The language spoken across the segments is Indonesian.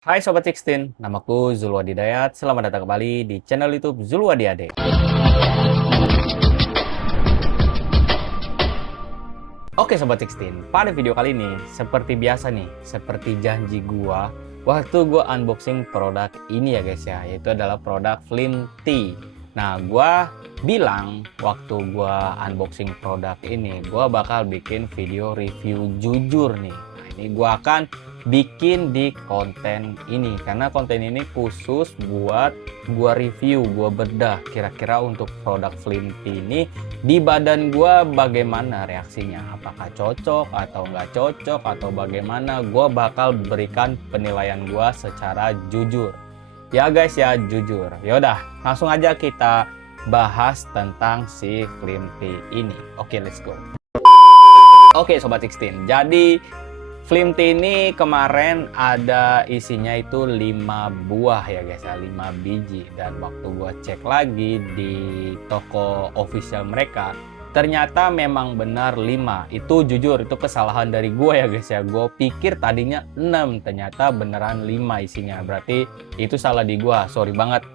Hai Sobat Sixteen, namaku Zulwadi Dayat. Selamat datang kembali di channel YouTube Zulwadi Ade. Oke Sobat Sixteen, pada video kali ini seperti biasa nih, seperti janji gua waktu gua unboxing produk ini ya guys ya, yaitu adalah produk Flimty. Nah, gua bilang waktu gua unboxing produk ini, gua bakal bikin video review jujur nih. Nah, ini gua akan bikin di konten ini karena konten ini khusus buat gua review, gua bedah kira-kira untuk produk Flimty ini di badan gua bagaimana reaksinya, apakah cocok atau nggak cocok atau bagaimana. Gua bakal berikan penilaian gua secara jujur ya guys ya, jujur. Yaudah, langsung aja kita bahas tentang si Flimty ini. Oke, let's go. Oke Sobat Sixteen, jadi Flimty ini kemarin ada isinya itu 5 buah ya guys ya, 5 biji. Dan waktu gua cek lagi di toko official mereka, ternyata memang benar 5. Itu jujur, itu kesalahan dari gua ya guys ya. Gua pikir tadinya 6, ternyata beneran 5 isinya. Berarti itu salah di gua. Sorry banget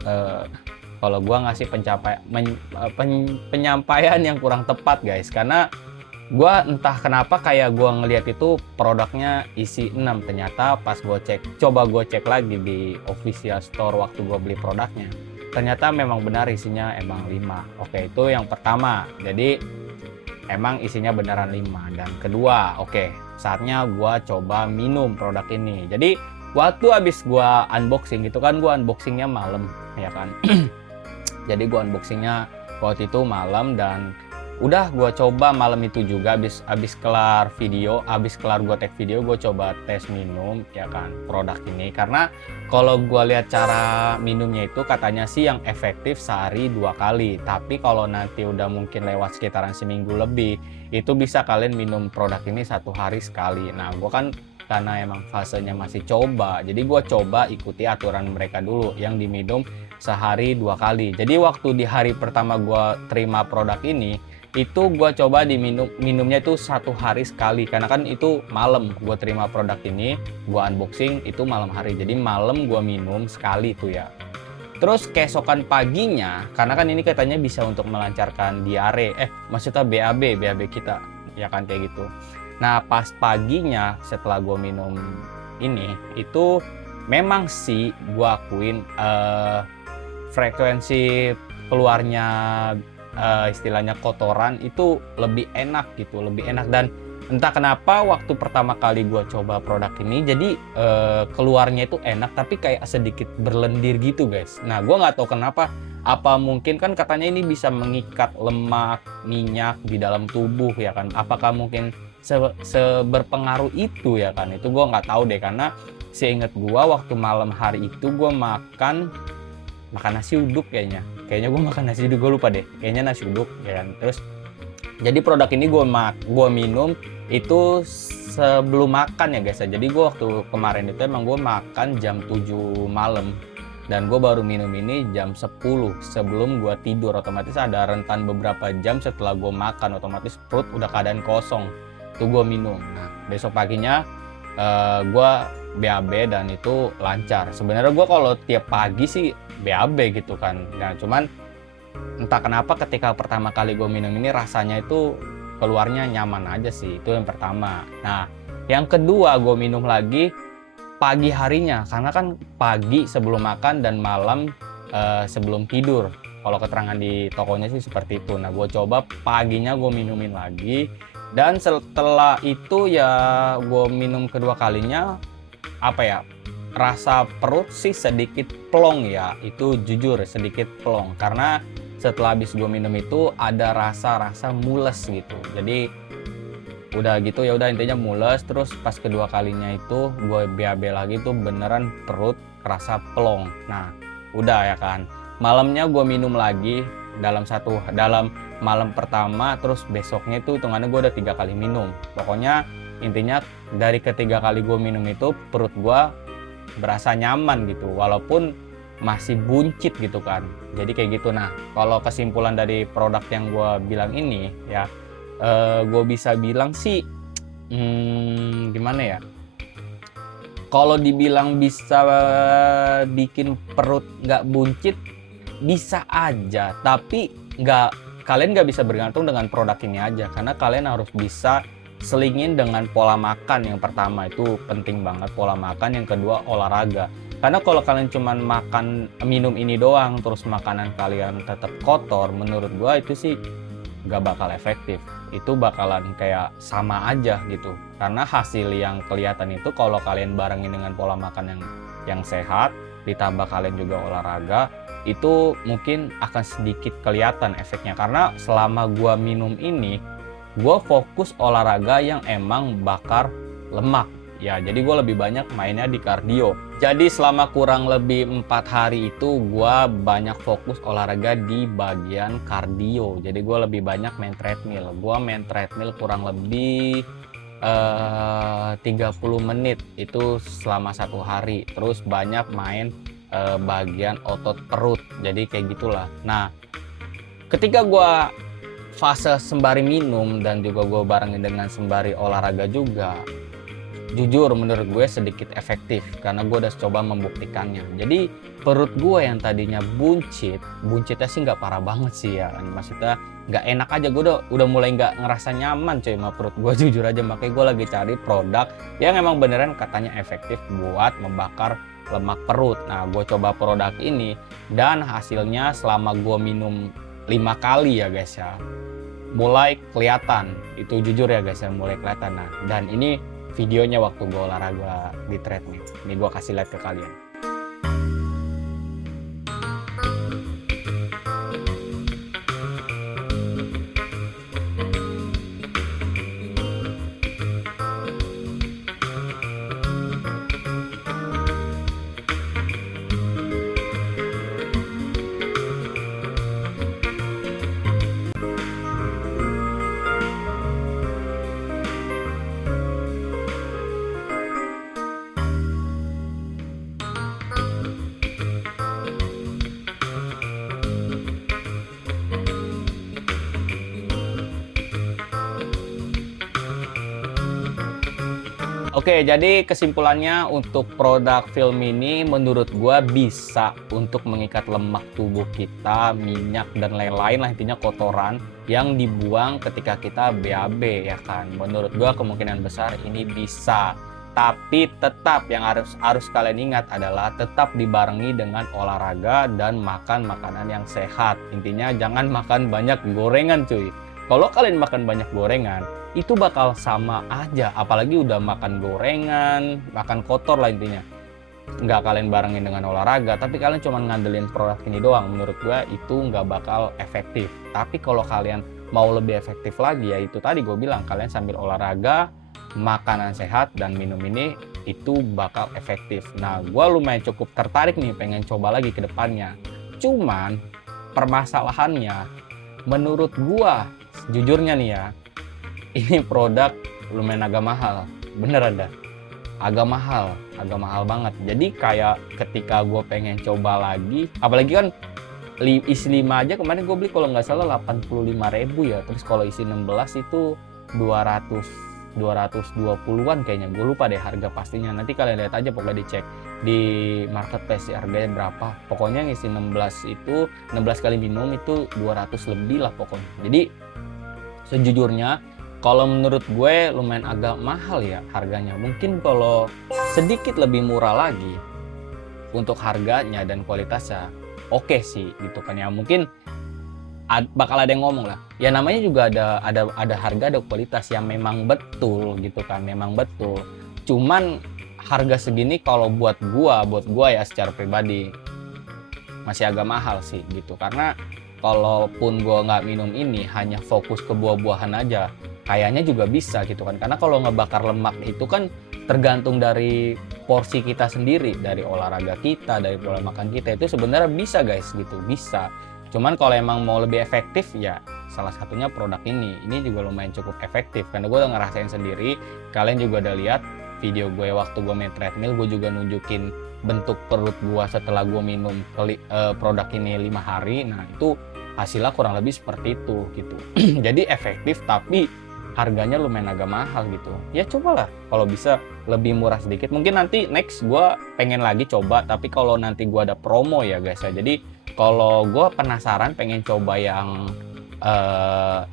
kalau gua ngasih penyampaian yang kurang tepat guys, karena gua entah kenapa kayak gua ngelihat itu produknya isi 6, ternyata pas gua coba cek lagi di official store waktu gua beli produknya, ternyata memang benar isinya emang 5. Oke, itu yang pertama. Jadi emang isinya beneran 5. Dan kedua, oke, saatnya gua coba minum produk ini. Jadi waktu habis gua unboxing itu kan, gua unboxingnya malam ya kan. Jadi gua unboxingnya waktu itu malam, dan udah gue coba malam itu juga. Abis kelar gue tag video, gue coba tes minum ya kan produk ini. Karena kalau gue lihat cara minumnya itu katanya sih yang efektif sehari 2 kali, tapi kalau nanti udah mungkin lewat sekitaran seminggu lebih, itu bisa kalian minum produk ini 1 hari sekali. Nah, gue kan karena emang fasenya masih coba, jadi gue coba ikuti aturan mereka dulu yang diminum sehari 2 kali. Jadi waktu di hari pertama gue terima produk ini, itu gue coba minumnya itu 1 hari sekali, karena kan itu malam gue terima produk ini, gue unboxing itu malam hari, jadi malam gue minum sekali tuh ya. Terus keesokan paginya, karena kan ini katanya bisa untuk melancarkan diare, maksudnya BAB kita ya kan, kayak gitu. Nah, pas paginya setelah gue minum ini, itu memang sih gue akuin frekuensi keluarnya istilahnya kotoran itu lebih enak gitu, lebih enak. Dan entah kenapa waktu pertama kali gue coba produk ini, jadi keluarnya itu enak tapi kayak sedikit berlendir gitu guys. Nah, gue nggak tahu kenapa, apa mungkin kan katanya ini bisa mengikat lemak, minyak di dalam tubuh ya kan, apakah mungkin seberpengaruh itu ya kan. Itu gue nggak tahu deh, karena seingat gue waktu malam hari itu gue makan nasi uduk kayaknya gue makan nasi uduk, gue lupa deh, kayaknya nasi uduk ya kan. Terus jadi produk ini gue minum itu sebelum makan ya guys ya. Jadi gue waktu kemarin itu emang gue makan jam 7 malam, dan gue baru minum ini jam 10 sebelum gue tidur. Otomatis ada rentan beberapa jam setelah gue makan, otomatis perut udah keadaan kosong tuh gue minum. Nah, besok paginya gue BAB dan itu lancar. Sebenarnya gue kalau tiap pagi sih BAB gitu kan. Nah, cuman entah kenapa ketika pertama kali gue minum ini rasanya itu keluarnya nyaman aja sih. Itu yang pertama. Nah, yang kedua gue minum lagi pagi harinya, karena kan pagi sebelum makan dan malam sebelum tidur. Kalau keterangan di tokonya sih seperti itu. Nah, gue coba paginya gue minumin lagi, dan setelah itu ya gue minum kedua kalinya, apa ya, rasa perut sih sedikit plong ya, itu jujur sedikit plong, karena setelah habis gue minum itu ada rasa mules gitu. Jadi udah gitu ya udah, intinya mules. Terus pas kedua kalinya itu gue BAB lagi tuh beneran perut kerasa plong. Nah, udah ya kan, malamnya gue minum lagi dalam malam pertama, terus besoknya itu hitungannya gue udah 3 kali minum. Pokoknya intinya dari ketiga kali gue minum itu perut gue berasa nyaman gitu, walaupun masih buncit gitu kan. Jadi kayak gitu. Nah, kalau kesimpulan dari produk yang gue bilang ini ya, gue bisa bilang sih gimana ya, Kalau dibilang bisa bikin perut nggak buncit, bisa aja, tapi kalian nggak bisa bergantung dengan produk ini aja, karena kalian harus bisa selingin dengan pola makan. Yang pertama itu penting banget, pola makan. Yang kedua, olahraga. Karena kalau kalian cuman minum ini doang, terus makanan kalian tetap kotor, menurut gua itu sih nggak bakal efektif. Itu bakalan kayak sama aja gitu. Karena hasil yang kelihatan itu kalau kalian barengin dengan pola makan yang sehat, ditambah kalian juga olahraga, itu mungkin akan sedikit kelihatan efeknya. Karena selama gua minum ini, gua fokus olahraga yang emang bakar lemak. Ya, jadi gue lebih banyak mainnya di kardio. Jadi selama kurang lebih 4 hari itu gue banyak fokus olahraga di bagian kardio. Jadi gue lebih banyak main treadmill. Gue main treadmill kurang lebih 30 menit itu selama 1 hari. Terus banyak main bagian otot perut. Jadi kayak gitulah. Nah, ketika gue fase sembari minum dan juga gue barengin dengan sembari olahraga juga, jujur menurut gue sedikit efektif karena gue udah coba membuktikannya. Jadi perut gue yang tadinya buncitnya sih nggak parah banget sih ya, maksudnya nggak enak aja. Gue udah mulai nggak ngerasa nyaman coy sama perut gue jujur aja. Makanya gue lagi cari produk yang emang beneran katanya efektif buat membakar lemak perut. Nah, gue coba produk ini dan hasilnya selama gue minum 5 kali ya guys ya, mulai kelihatan. Itu jujur ya guys ya, mulai kelihatan. Nah, dan ini videonya waktu gue olahraga di treadmill. Ini gue kasih lihat ke kalian. Oke, jadi kesimpulannya untuk produk film ini menurut gua bisa untuk mengikat lemak tubuh kita, minyak dan lain-lain lah, intinya kotoran yang dibuang ketika kita BAB ya kan. Menurut gua kemungkinan besar ini bisa. Tapi tetap yang harus kalian ingat adalah tetap dibarengi dengan olahraga dan makan makanan yang sehat. Intinya jangan makan banyak gorengan cuy. Kalau kalian makan banyak gorengan, itu bakal sama aja. Apalagi udah makan gorengan, makan kotor lah intinya. Nggak kalian barengin dengan olahraga, tapi kalian cuma ngandelin produk ini doang. Menurut gue itu nggak bakal efektif. Tapi kalau kalian mau lebih efektif lagi, ya itu tadi gue bilang, kalian sambil olahraga, makanan sehat, dan minum ini, itu bakal efektif. Nah, gue lumayan cukup tertarik nih, pengen coba lagi ke depannya. Cuman, permasalahannya, menurut gue, jujurnya nih ya, ini produk lumayan agak mahal, bener ada, agak mahal banget. Jadi kayak ketika gue pengen coba lagi, apalagi kan isi 5 aja kemarin gue beli kalau nggak salah 85.000 ya, terus kalau isi 16 itu 220-an kayaknya, gue lupa deh harga pastinya. Nanti kalian lihat aja, pokoknya dicek di marketplace harganya berapa. Pokoknya ngisi 16 itu 16 kali minum itu 200 lebih lah pokoknya. Jadi sejujurnya kalau menurut gue lumayan agak mahal ya harganya. Mungkin kalau sedikit lebih murah lagi untuk harganya dan kualitasnya, oke sih gitu kan ya. Mungkin bakal ada yang ngomong lah, ya namanya juga ada harga, ada kualitas yang memang betul gitu kan, memang betul. Cuman harga segini kalau buat gua ya secara pribadi masih agak mahal sih gitu. Karena kalaupun gua nggak minum ini, hanya fokus ke buah-buahan aja, kayaknya juga bisa gitu kan. Karena kalau ngebakar lemak itu kan tergantung dari porsi kita sendiri, dari olahraga kita, dari pola makan kita. Itu sebenarnya bisa guys gitu, bisa. Cuman kalau emang mau lebih efektif ya salah satunya produk ini juga lumayan cukup efektif karena gue udah ngerasain sendiri. Kalian juga udah lihat video gue waktu gue main treadmill, gue juga nunjukin bentuk perut gue setelah gue minum produk ini 5 hari. Nah itu hasilnya kurang lebih seperti itu gitu. Jadi efektif tapi harganya lumayan agak mahal gitu. Ya cobalah kalau bisa lebih murah sedikit. Mungkin nanti next gue pengen lagi coba, tapi kalau nanti gue ada promo ya guys ya. Jadi kalau gue penasaran pengen coba yang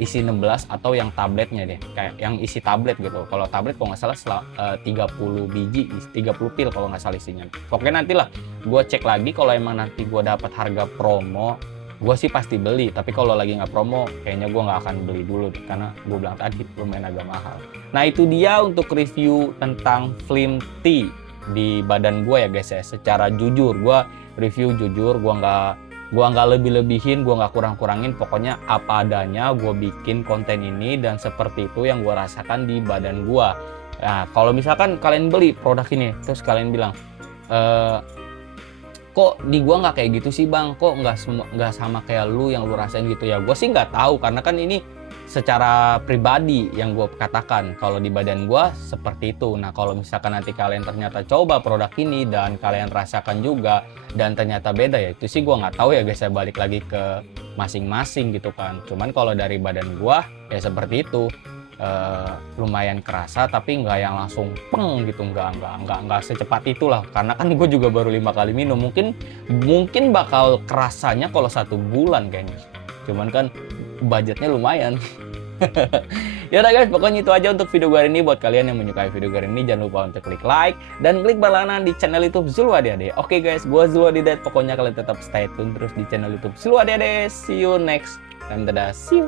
isi 16 atau yang tabletnya deh, kayak yang isi tablet gitu. Kalau tablet kalau nggak salah 30 biji, 30 pil kalau nggak salah isinya. Pokoknya nantilah gue cek lagi, kalau emang nanti gue dapat harga promo, gue sih pasti beli. Tapi kalau lagi nggak promo, kayaknya gue nggak akan beli dulu deh, karena gue bilang tadi lumayan agak mahal. Nah itu dia untuk review tentang Flim Tea di badan gue ya guys ya. Secara jujur, gue review jujur, gue nggak lebih-lebihin, gue nggak kurang-kurangin. Pokoknya apa adanya gue bikin konten ini, dan seperti itu yang gue rasakan di badan gue. Nah kalau misalkan kalian beli produk ini terus kalian bilang, kok di gua nggak kayak gitu sih bang, kok nggak sama kayak lu yang lu rasain gitu ya. Gue sih nggak tahu, karena kan ini secara pribadi yang gue katakan kalau di badan gua seperti itu. Nah kalau misalkan nanti kalian ternyata coba produk ini dan kalian rasakan juga dan ternyata beda, ya itu sih gua nggak tahu ya guys. Saya balik lagi ke masing-masing gitu kan. Cuman kalau dari badan gua ya seperti itu. Lumayan kerasa, tapi nggak yang langsung peng gitu, nggak secepat itulah, karena kan gue juga baru 5 kali minum. Mungkin bakal kerasanya kalau 1 bulan kayaknya, cuman kan budgetnya lumayan. Ya udah guys, pokoknya itu aja untuk video gue hari ini. Buat kalian yang menyukai video gue hari ini, jangan lupa untuk klik like dan klik berlangganan di channel YouTube Zulu Ade-Ade. Oke guys, gue Zulu Ade-Ade. Pokoknya kalian tetap stay tune terus di channel YouTube Zulu Ade-Ade. See you next time. Dadah, see you.